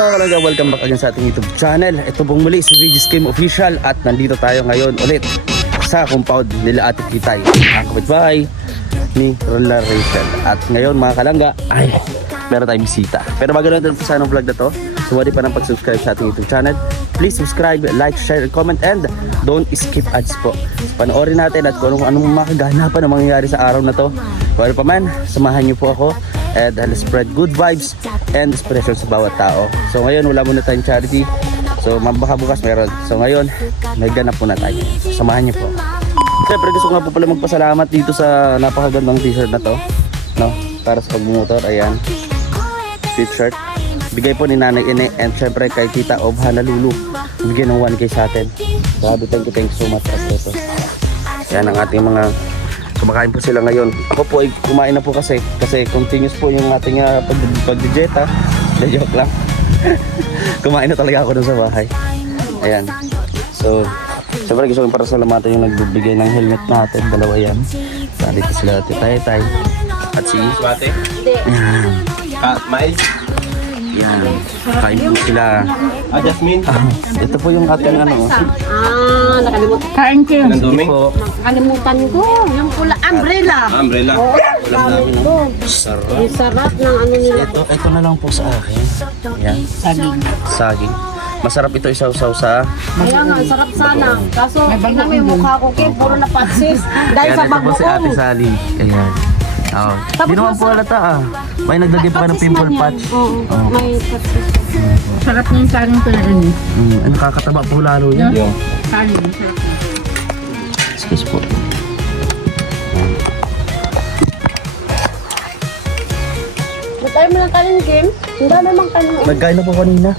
mga kalangga, welcome back again sa ating YouTube channel. Ito pong muli si Regis Kim Official at nandito tayo ngayon ulit sa compound nila Ate Kitay, ang kapitbahay ni Rola Rachel. At ngayon mga kalangga, ay meron tayong bisita. Pero bago natin sa anong vlog na to, sumali pa ng pag-subscribe sa ating YouTube channel. Please subscribe, like, share, comment, and don't skip ads po. Panoorin natin at kung anong makaganapan na mangyayari sa araw na to. Kung ano pa man, samahan niyo po ako and let's spread good vibes and inspiration sa bawat tao. So ngayon wala muna tayong charity, so baka bukas meron. So ngayon may ganap muna tayo, samahan niyo po. Siyempre gusto ko nga po pala magpasalamat dito sa napakagandang t-shirt na to, no? Para sa pagmumotor. Ayan, t-shirt bigay po ni Nanay Ine, and syempre kay Tita of Honolulu, bigay ng 1K sa atin. Grabe, thank you so much. Yan ang ating mga kumakain po sila ngayon. Ako po ay kumain na po kasi continuous po yung ating pag-dieta. Joke lang. Kumain na talaga ako dun sa bahay. Ayan. So, siyempre gusto ko para salamatan yung nagbibigay ng helmet natin. Dalawa yan. Dito sila Tay at si Swate? Ayan. Miles? Yan. Kain po sila. Jasmine? Ito po yung ating ano. Nakalimutan. Kain ko. Nanduming? Nakalimutan ko. Yung pula, umbrella. Umbrella. Oo, gamit ko. Sarap. Yung sarap ng ano nila. Ito na lang po sa akin. Yan. Saging. Masarap ito isaw-saw sa... Kaya nga, sarap sana. Kaso, tingnan mo yung mukha ko, Kim, puro na patsis. Dahil sa Ito po si Ate bagoong. Sally. Ayan. Oh. Di naman po halata ah. May nagdagay pa ka ng pimple patch. Oo, may patsis. Sarap ng saging ko na rin. Nakakataba po lalo yan. Yung Saging. Excuse po. Ba't tayo mo lang kanin, Kim? Hindi naman kanin. Nagkain na po kanina.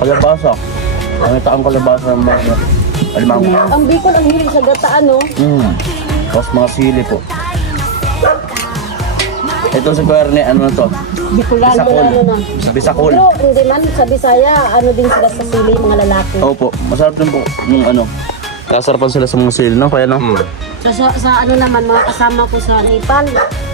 Kalabasa. Nakita ang kalabasa ng mga alimang. Ang Bicol ang hilig sa gata, ano? Tapos mga sili po. Ito si Kuerne, ano na to? Bicolano Bisakol. na ano na. Bisakol. Pero hindi man, sa Bisaya, ano din sila sa sili, mga lalaki. Opo, masarap din po yung ano. Kasarapan sila sa mga sili, no? Kaya no? Sa ano naman, mga kasama ko sa Nepal,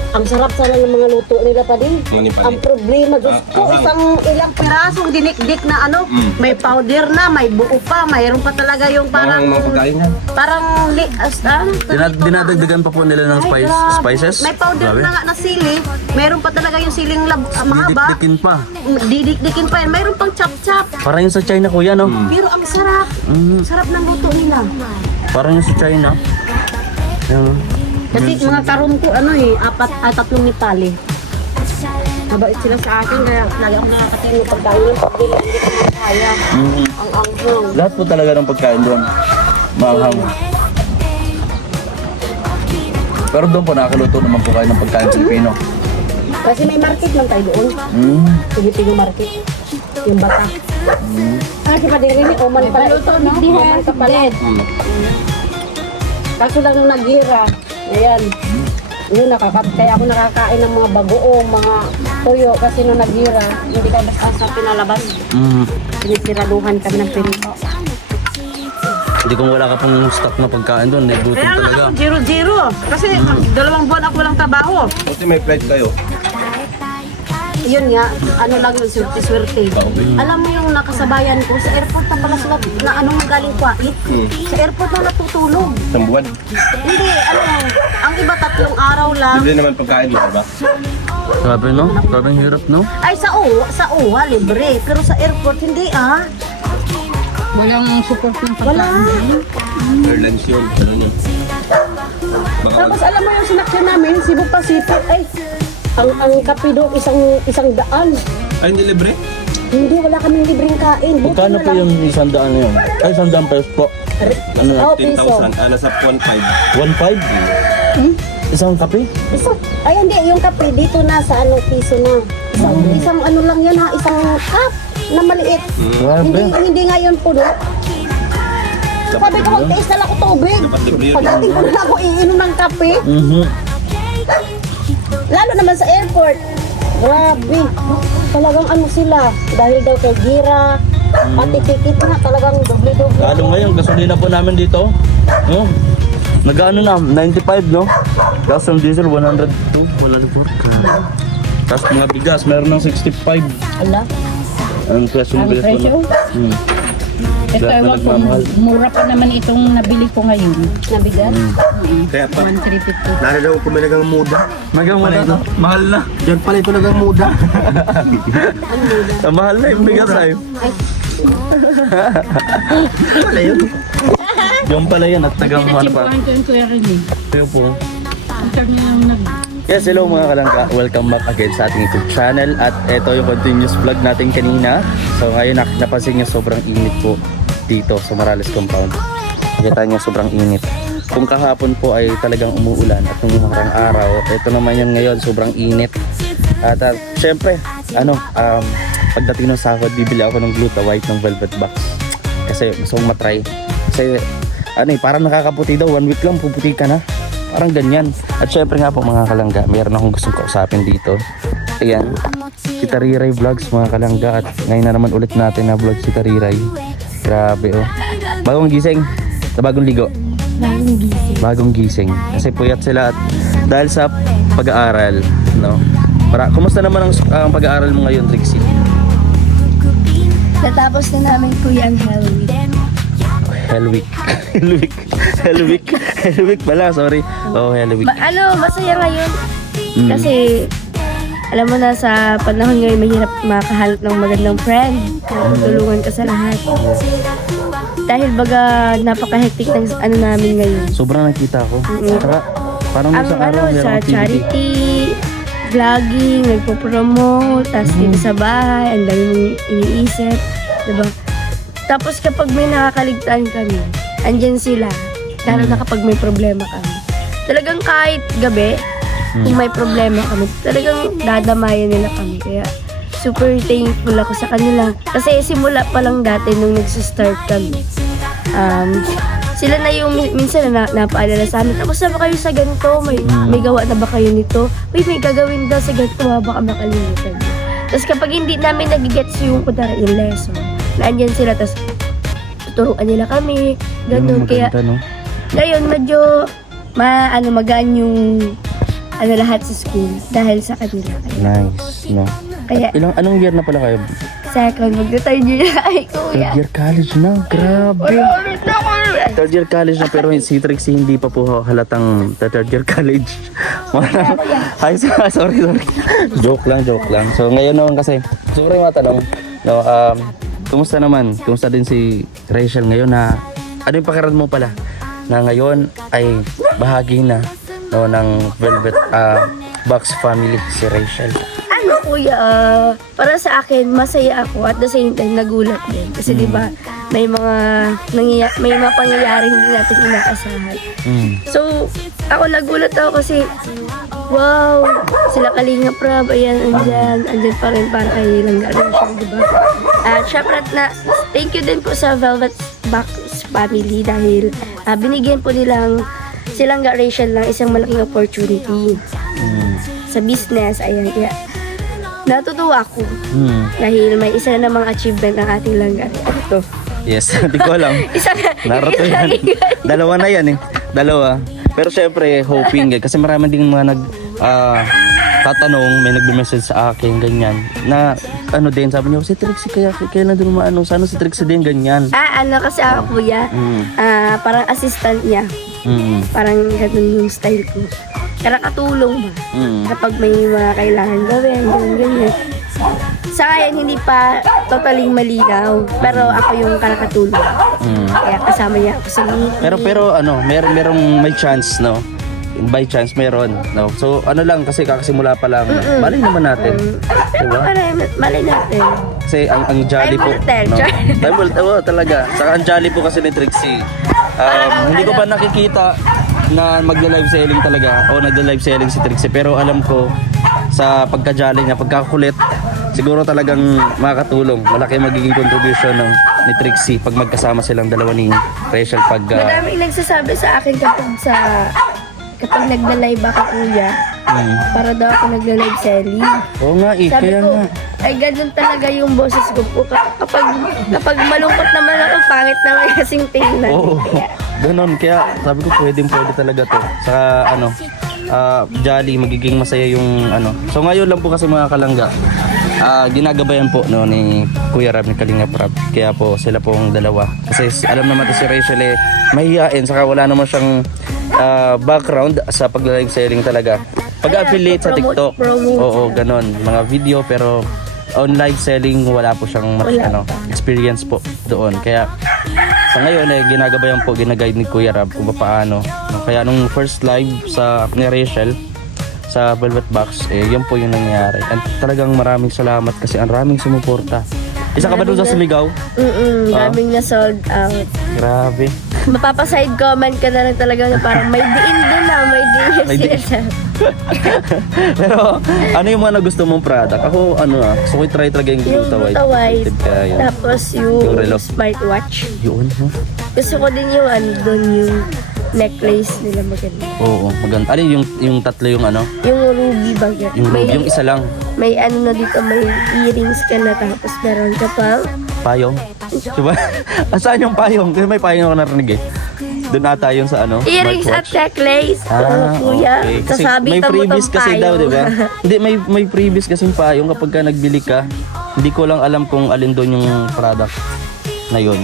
ang sarap sana ng mga luto nila pa din. Mga Nepali. Ang problema, Diyos ko, isang ilang pirasong dinikdik na ano, may powder na, may buo pa, mayroon pa talaga yung parang, mga pagkain niya. parang, Dinadagdagan pa po nila ng spices. May powder Grabe. na nga na sili, mayroon pa talaga yung siling mahaba, Didikdikin pa. didikdikin pa yan, mayroon pang chop-chop. Parang yung sa China kuya, no? Pero ang sarap, sarap ng luto nila. Parang yung sa China. Yung... Kasi mga karon ko, ano tatlong Nepali. Mabait sila sa akin, kaya lagi ako nakakatingin ng pagkain. Hindi ko makakaya. Ang anghang. Lahat po talaga ng pagkain doon. Maanghang. Pero doon po nakakaluto naman po kayo ng pagkain Pilipino. Kasi may market lang tayo doon. Pilipino market. Yung bata. Kasi pa din rin, oman pala ito, no? Oman ka pala. Kaso lang nung naghira, ayan. Yun, kaya ako nakakain ng mga bagoong, mga toyo. Kasi nung naghira, hindi ka basta pinalabas. Sinisiraduhan kami ng pinito. Hindi kung wala ka pong stock na pagkain doon, nagutom Kaya nga talaga. ako, zero. Kasi 2 buwan ako walang trabaho. Buti may flight kayo. Yun nga, ano lang yun, swerte. Alam mo yung nakasabayan ko, sa airport na pala sila, na anong galing Kuwait. Sa airport na natutulog. Isang buwan. Hindi, ang iba 3 araw lang. Libre naman pagkain mo, diba? Grabe no? Grabe ang hirap no? Ay, sa OWA, libre. Pero sa airport, hindi Walang support ng Wala. pagkain. Airlines yun. Ano yun? Baka Tapos alam mo yung sinakyan namin, Cebu Pacific, ay, ang kape doon, isang daan. ay, hindi libre? Hindi, wala kaming libreng kain. Buti Magkano na po lang. yung 100 na yun? Ay, 100 pesos po. Ano na? 10,000. Nasa 1,500. 1.5? Isang kape? Ay, hindi, yung kape dito na sa piso na. Isang ano lang yan ha, isang cup na maliit. Grabe. Hindi ngayon po no. Sabi ko, mag-taste na lang ako tubig. Dapat libre yun. Pagdating ko na ako iinom ng kape. Lalo naman sa airport. Grabe. Talagang ano sila. Dahil daw kay Gira, pati tikit na talagang doble-doble. Lalo ngayon, gasolina po namin dito. No? Nag-ano na, 95 no? Tapos yung diesel, 102. Wala na po ka. Tapos mga bigas, meron ng 65. Ala. Ang presyo ng Ang bigas mo presyo? na. Ito, Lahat na ewan ko, nagmamahal. mura pa naman itong nabili ko ngayon. Nabigat. Kaya pa, 1,350. nari daw ko nagang muda. Nagang mo na. Mahal na. Diyan pala ito nagang muda. Mahal na yung bigas ay. Wala yun. Yung pala yan at tagang mahal pa. Natsimpuhan ko yung Kuya Rene. Ito po. Ang sarap na yung Yes, hello mga kalangka. Welcome back again sa ating YouTube channel. At ito yung continuous vlog natin kanina. So ngayon napansin nyo sobrang init po dito sa Morales Compound. Kita nyo sobrang init. Kung kahapon po ay talagang umuulan at nung nakarang araw, ito naman yun ngayon sobrang init. At syempre, pagdating ng sahod, bibili ako ng Gluta White ng Velvet Box. Kasi gusto kong matry. Kasi parang nakakaputi daw. 1 week lang puputi ka na. Parang ganyan. At syempre nga po mga kalangga, mayroon akong gustong kausapin dito. Ayan, si Tariray Vlogs mga kalangga. At ngayon na naman ulit natin na vlog si Tariray. Grabe oh. Bagong gising, na bagong ligo. Bagong gising. Kasi puyat sila at dahil sa pag-aaral, no? Kumusta naman ang pag-aaral mo ngayon, Trixie? Natapos na namin kuya ang Halloween. Hellweek pala, sorry. Oh, Hellweek. Masaya ngayon. Kasi, alam mo na sa panahon ngayon, mahirap makahanap ng magandang friend. Tutulungan ka sa lahat. Dahil baga, napaka-hectic ng namin ngayon. Sobrang nakita ko. Saka, parang Ang isang araw meron sa activity. charity, vlogging, nagpo-promote, tapos dito sa bahay, ang dami mong iniisip. Diba? Tapos kapag may nakakaligtaan kami, andyan sila. Lalo na kapag may problema kami. Talagang kahit gabi, kung may problema kami, talagang dadamayan nila kami. Kaya super thankful ako sa kanila. Kasi simula pa lang dati nung nagsistart kami. Sila na yung minsan na napaalala sa amin, tapos na ba kayo sa ganito? May gawa na ba kayo nito? Uy, may gagawin daw sa ganito, baka makalimutan. Tapos kapag hindi namin nagigets yung lesson, naandyan sila, tapos tuturuan nila kami, ganun. Kaya, Maganda, no? ngayon, medyo magaan yung lahat sa school dahil sa kanila. Nice, no? Kaya, Anong year na pala kayo? second, magda-third year na ay kuya. Third year college na, grabe. Third year college na pero si Trixie hindi pa po halatang third year college. Ay, sorry. Joke lang. So ngayon naman kasi, siguro yung matanong, no, kumusta naman? Kumusta din si Rachel ngayon na, ano yung pakiramdam mo pala? Na ngayon ay bahagi na, no, ng Velvet Box family si Rachel. Kuya, para sa akin, masaya ako at the same time, nagulat din. Kasi di ba may mga pangyayari hindi natin inaasahan. So, ako nagulat ako kasi, wow, sila Kalinga Prab, andyan pa rin para kay Langga Rachel, di ba? At syempre thank you din po sa Velvet Box family dahil binigyan po nilang si Langga Rachel ng isang malaking opportunity sa business. Ayan, kaya natutuwa ako dahil may isa na namang achievement ng ating Langga. Ano to? Yes, hindi ko alam. Naruto yan. Dalawa na yan eh. Dalawa. Pero syempre, hoping kasi marami ding mga tatanong, may nagbe-message sa akin, ganyan. Na din, sabi niyo, si Trixie, kaya na doon maano, sana si Trixie din, ganyan. Kasi ako kuya, parang assistant niya. Parang ganun yung style ko. Kaya katulong ba? Kapag may mga kailangan gawin, ganyan. Sa ngayon, hindi pa totaling malinaw. Pero ako yung katulong. Kaya kasama niya ako sa meeting. Pero merong may chance, no? By chance meron, no? So lang kasi kakasimula pa lang. Malay naman natin. Diba? Malay natin. Kasi ang jolly po. Time will tell, talaga. Saka ang jolly po kasi ni Trixie. Hindi ko pa nakikita na magla-live selling talaga o nagla-live selling si Trixie, pero alam ko sa pagka-jolly niya, pagkakulit, siguro talagang makakatulong. Malaki magiging contribution ni Trixie pag magkasama silang dalawa ni Rachel Maraming nagsasabi sa akin kapag nagla-live ako kuya, para daw ako nagla-live selling. Oo nga Sabi kaya ko, nga. ay ganun talaga yung boses ko po. Kapag malungkot naman ako, pangit naman kasing tingnan. Oo, ganun. Kaya sabi ko pwede talaga to. Saka jolly, magiging masaya yung So ngayon lang po kasi mga kalangga, ginagabayan po no, ni Kuya Rab, ni Kalingap Rab. Kaya po sila po ang dalawa. Kasi alam naman to si Rachel eh, mahihain, saka wala naman siyang background sa pag-live selling talaga. Pag-affiliate sa TikTok, oo, ganon. Mga video, pero on live selling, wala po siyang experience po doon. Kaya sa ngayon eh, ginagabayan po, ginaguide ni Kuya Rab kung paano. Kaya nung first live sa ni Rachel sa Velvet Box, eh yun po yung nangyari. And talagang maraming salamat kasi ang raming sumuporta. Isa ka ba doon sa sumigaw? Daming na sold out. Grabe. Mapapaside comment ka na lang talaga na parang may diin din na, may diin yung May diin. sinasabi. Pero ano yung mga gusto mong product? Ako gusto ko try talaga yung Yung Gluta White. White, Effective kaya yun. tapos Yung yung relo. smartwatch. Yun, no? Gusto ko din yung doon yung necklace nila maganda. Oo, maganda. Ano yung tatlo yung ano? Yung ruby bagay. Yung, yung isa lang. May na dito, may earrings ka na tapos meron ka pang Payong. Diba? Saan yung payong? Kasi may payong ako narinig eh. Doon ata yun sa ano? earrings at smartwatch. necklace. Kuya, okay. Kasi sasabi may mo freebies tong kasi daw, payong. di ba? Hindi, may freebies kasi payong kapag ka nagbili ka. Hindi ko lang alam kung alin doon yung product na yun.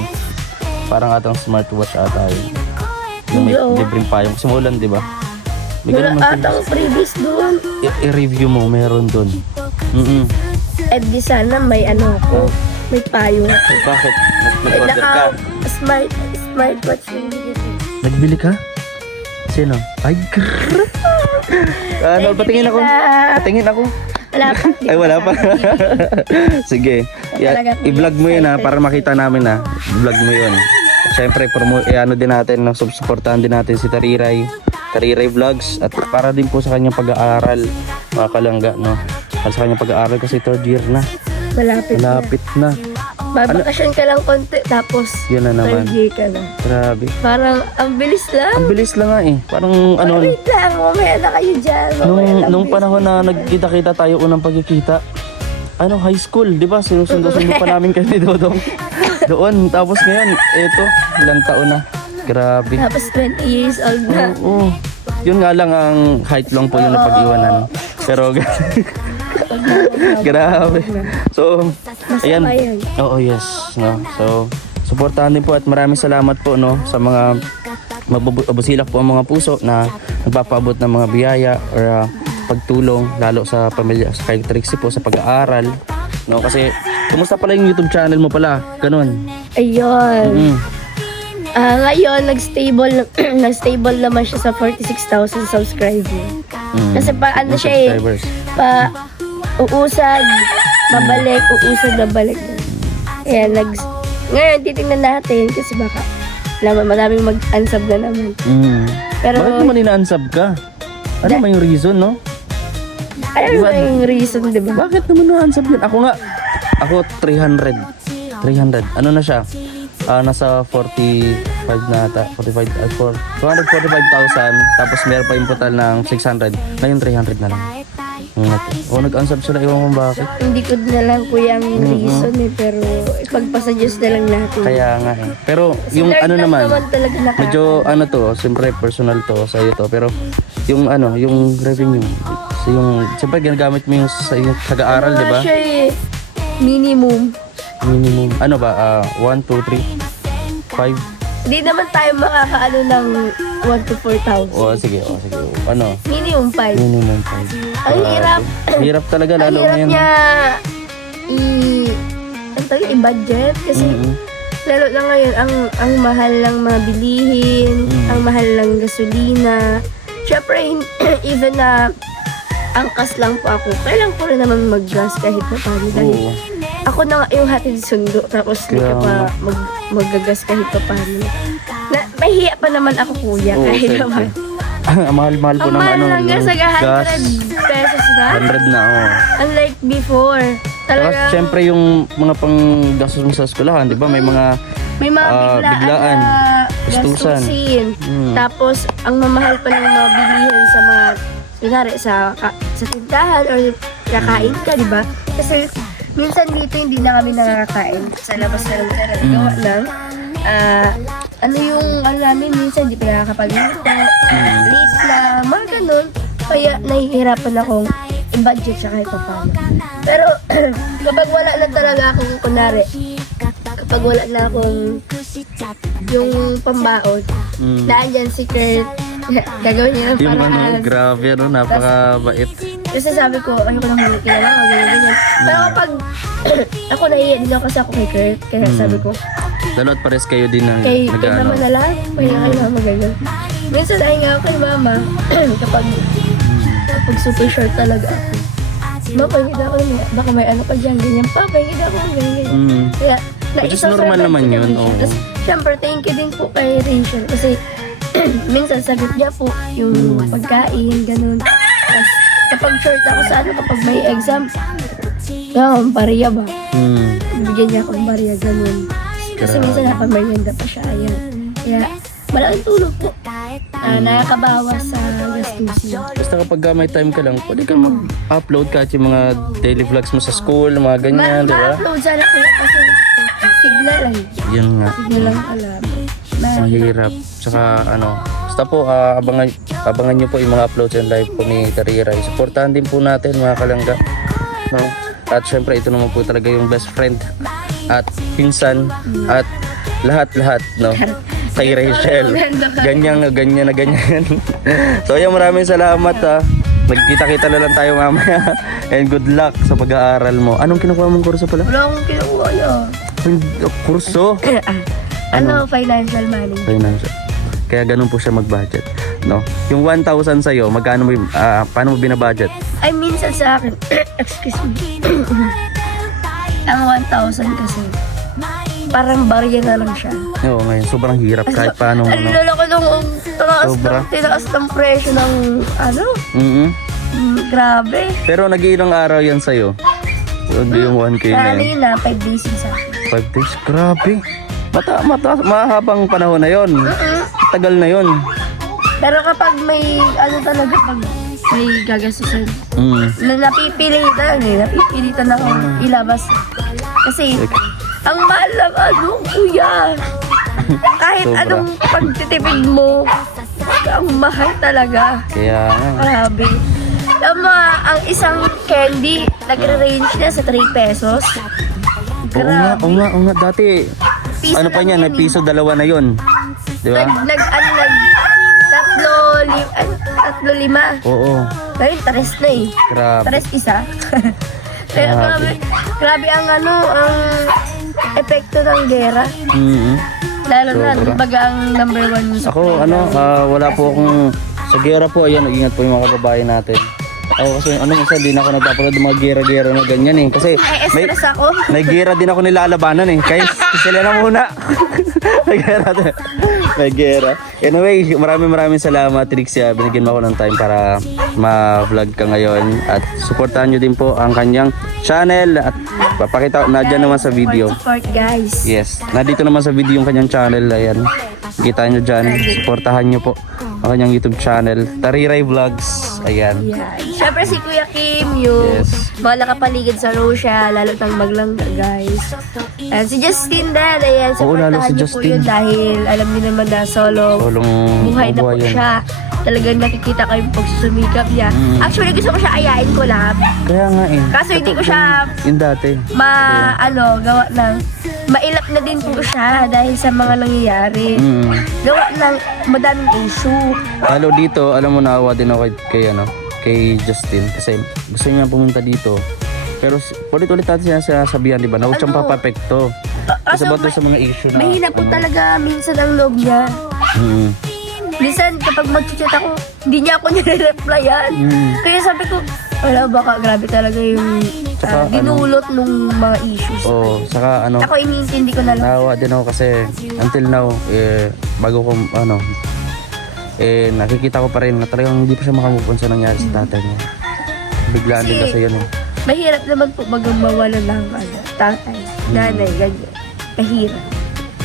Parang atang smartwatch ata yun. Yung may Oo. libreng payong. Simulan, di ba? May Wala ganun man atang freebies doon. i-review mo, meron doon. Eh di sana may ako. May payong. Bakit? Nag-order ka? Smartwatch yung dito. Nagbili ka? Sino? Ay, ano, patingin ako. Patingin ako. Wala pa. Ay, wala pa. Sige. Talaga po I-vlog mo yun ha, excited. para makita namin ha. I-vlog mo yun. Siyempre, ano din natin, supportahan din natin si Tariray Vlogs. At para din po sa kanyang pag-aaral, mga kalangga, no? Para sa kanyang pag-aaral kasi 3rd year na. Malapit na. Babakasyon ka lang konti, tapos Yun na naman. 3rd year ka na. Grabe. Parang, ang bilis lang. Ang bilis lang nga eh. Parang ano, Wait lang, mamaya na kayo dyan. nung panahon na nagkita-kita tayo, unang pagkikita, high school, di ba? Sinusundo-sundo pa namin kayo ni Dodong. Doon, tapos ngayon, eto, ilang taon na. Grabe. Tapos 20 years old na. Oo. Yun nga lang ang height lang po yung napag-iwanan. Pero, grabe. So, ayan. Masama yan. Oo, yes. No? So, suportahan din po at maraming salamat po no, sa mga mabusilak po ang mga puso na nagpapaabot ng mga biyaya or pagtulong lalo sa pamilya, sa kay Trixie po sa pag-aaral. No, kasi kumusta pala yung YouTube channel mo pala? Ganun. Ayun. Ngayon, nag-stable naman siya sa 46,000 subscribers. Kasi pa, siya eh, Subscribers. uusad, babalik, uusad, babalik. Kaya ngayon, titingnan natin kasi baka maraming mag-unsub na naman. Pero, Bakit naman ina-unsub ka? Ano ba yung reason, no? alam mo yung reason, di ba? Bakit naman na-unsub yun? Ako 300. Ano na siya? Nasa 45 na ata. 245,000. Tapos meron pa yung total ng 600. Ngayon 300 na lang. Nag-unsub sila. Iwan mo bakit? Hindi ko din alam po yung reason eh, pero ipagpasa-Diyos na lang natin. Kaya nga eh. Pero yung Lord ano lang naman, talaga medyo to, siyempre personal to sa iyo to. Pero yung yung revenue, siyempre ginagamit mo yung sa yung pag-aaral, di ba? Siya eh, minimum. Minimum. Ano ba? 1, 2, 3, 5? Hindi naman tayo makakaano ng 1 to 4,000. Sige. Minimum 5. Minimum 5. Ang hirap. Hirap talaga Ang lalo hirap ngayon. niya i-budget kasi lalo na ngayon ang mahal ng mga bilihin, ang mahal ng gasolina. Syempre, even na angkas lang po ako, kailangan ko rin naman mag-gas kahit na paano dahil Oo. ako na nga yung hatid sundo tapos hindi ka pa magagas kahit pa paano. Mahiya pa naman ako kuya Oo, kahit siyempre. naman. Ang mahal-mahal po Ang ng mahal lang yung sa gas. 100 pesos na. 100 na, Unlike before. Tapos Talaga, syempre yung mga panggastos mo sa eskwelahan, di ba? May mga may mga biglaan na gastusan. gastusin. Tapos, ang mamahal pa ng mga bilihin sa mga, kunwari, sa tindahan or kakain ka, di ba? Kasi, minsan dito hindi na kami nakakain. Sa labas na lang tayo. Gawa ng, namin, minsan hindi pa nakakapag-luto, late na, mga ganun. Kaya, nahihirapan akong i-budget siya kahit pa paano. Pero kapag wala na talaga akong, kunwari, kapag wala na akong yung pambaon, naandyan si Kurt, gagawin niya ng Yung paraan. grabe, napakabait. Kasi sabi ko, ayoko nang hindi kilala, ganyan. Pero kapag ako nahiya din ako kasi ako kay Kurt, kaya sabi ko, Dalawat pares kayo din ng kay nag-ano. mama na lang, pahinga kay mama ganyan. Minsan nahinga ako kay mama, kapag super short talaga ako. Ma, pahinga ako, baka may ano pa dyan, ganyan pa, pahinga ako, ganyan. Kaya, Which is normal naman yun, oo. Tapos, syempre, thank you din po kay Rachel, kasi minsan sagot niya po yung pagkain, ganun. Tapos, kapag short ako sa ano, kapag may exam, yun, bariya ba? Bibigyan niya akong bariya, ganun. Kasi minsan napamerienda pa siya, ayan. Kaya, malaking tulong po. Nakakabawas sa gastusin. Basta kapag may time ka lang, pwede ka mag-upload kahit yung mga daily vlogs mo sa school, mga ganyan, di ba? Ma-upload sana kuya kasi signal lang. Yun nga, Signal lang alam. mahirap. Tsaka basta po, abangan nyo po yung mga uploads and live po ni Tariray. Supportahan din po natin mga kalangga. No? At syempre, ito naman po talaga yung best friend at pinsan at lahat-lahat, no? Kay Rachel. Ganyan. So, ayan, maraming salamat, ha. Nagkita-kita na lang tayo mamaya. And good luck sa pag-aaral mo. Anong kinukuha mong kurso pala? Wala akong kinukuha niya. Kurso? Financial management. Financial. Kaya ganun po siya mag-budget, no? Yung 1,000 sa'yo, magkano mo, paano mo binabudget? Ay, minsan sa akin, excuse me, ang 1,000 kasi, parang barya na lang siya. Oo, ngayon, sobrang hirap kahit paano, Ang lalaki nung Sobra. tinaas ng presyo ng, grabe. Pero nag-iilang araw yan sa'yo? Yung 1K na Ano yan. yun na, 5 days yun sa akin. 5 days? Grabe. Mahabang panahon na yon. Tagal na yon. Pero kapag may, talaga, pag may gagastusin, napipilitan akong ilabas. Kasi, ang mahal lang, kuya. Kahit Sobra. anong pagtitipid mo, ang mahal talaga. Kaya Grabe. Ang isang candy, nagre-range na sa 3 pesos. oo nga, dati. Piso Ano pa lang niyan, yun piso dalawa na yon. Di ba? tatlo lima. Oo. Ngayon, tres na eh. Grabe. Tres isa. Kaya grabe ang ang epekto ng gera. Lalo na, Sobra. baga ang number 1 sa Ako, wala po akong sa gera po. Ayan, ingat po yung mga kababayan natin. Ako kasi, minsan din ako nagpapalad ng mga gera-gera na ganyan eh. Kasi may stress ako. gera din ako nilalabanan eh. Kaya sila na muna. May gera. Anyway, maraming salamat, Trixia. Binigyan mo ako ng time para ma-vlog ka ngayon. At supportahan nyo din po ang kanyang channel. At papakita na dyan naman sa video. Support guys. Yes, nandito naman sa video yung kanyang channel. Ayan, kita nyo dyan. Supportahan nyo po ang kanyang YouTube channel, Tariray Vlogs. Ayan. Yan. Siyempre si Kuya Kim, yung Yes. mga nakapaligid sa Rosha, lalo ng maglangga guys. And si Justin din, ayan, Oo, lalo supportahan si niyo po Justin. yun dahil alam niyo naman na solo Solong buhay na po yan. siya. Talagang nakikita ko yung pagsusumikap niya. Actually, gusto ko siya ayain ko lahat. Kaya nga eh. Kaso hindi ko siya Yung dati. gawa ng mailap na din po siya dahil sa mga nangyayari. Gawa ng madaming issue. Lalo dito, alam mo, naawa din ako kay Justin. Kasi gusto niya pumunta dito. Pero ulit-ulit natin siya sabihan, di ba? Na huwag siyang papapekto. Kasi about sa mga issue na. Mahina po talaga minsan ang loob niya. Minsan kapag mag-chat ako, hindi niya ako nire-replyan. Kaya sabi ko, wala, baka grabe talaga yung Tsaka, dinulot nung mga issues. Oo, saka Ako iniintindi ko na lang. naawa din ako kasi until now, bago ko, nakikita ko pa rin na talagang hindi pa siya makamove sa nangyari sa tatay niya. Biglaan din kasi yun eh. Mahirap naman po bagang mawala ng tatay, nanay, ganyan. Mahirap.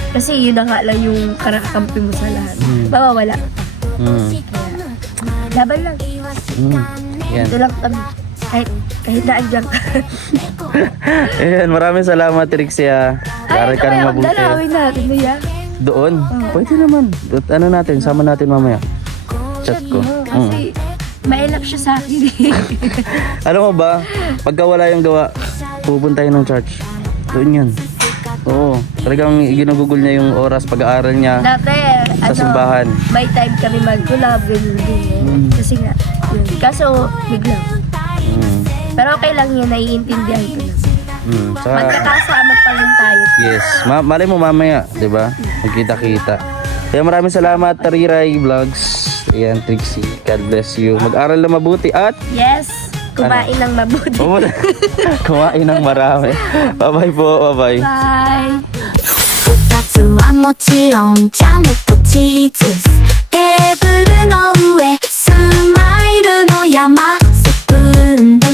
Kasi yun na nga lang yung karakampi mo sa lahat. Mawawala. Kaya, laban lang. Yan. Ito lang kami. Kahit naandyan ka. Ayan, maraming salamat, Trixia. Aral ka ng mabuti. Dalawin natin, Mia. Doon? Pwede naman. Ano natin, sama natin mamaya. Chat ko. Kasi, Mailap siya sa akin. Alam mo ba, pagka wala yung gawa, pupunta yun ng church. Doon yun. Oo, talagang ginugugol niya yung oras pag-aaral niya. Dati, Sa simbahan. may time kami mag-collab, ganyan. Kasi nga, yun. Kaso, biglang. Mm. Pero okay lang yun, naiintindihan ko na. Saka, Magkakasama pa rin tayo. yes, malay mo mamaya, di ba? Magkita-kita. Kaya maraming salamat, Tariray Vlogs. Ayan, Trixie. God bless you. Mag-aral na mabuti at Yes, kumain ng mabuti. kumain ng marami. Bye-bye po, bye-bye. Bye! 2つはもちろんジャムとチーズテーブルの上スマイルの山スプーンで